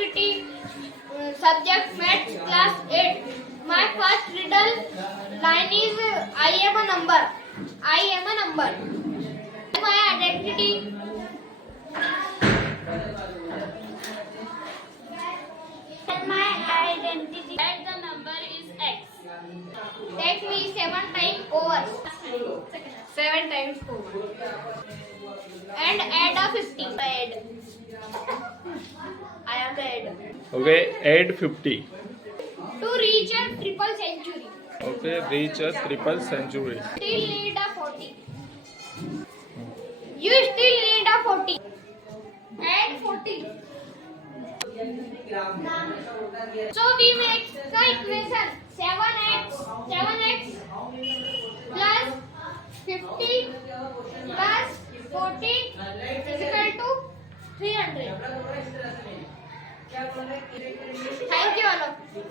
activity subject maths class 8. My first riddle line is I am a number. I am a number. My identity. My identity. And the number is X. Take me 7 times over. 7 times over. And add a 50. Add. I am add. Okay, add 50. To reach a triple century. Okay, reach a triple century. Still need a 40. You still need a 40. Add 40. So we make the equation 7x plus 50 plus 40 is equal to 300. Thank you all of you.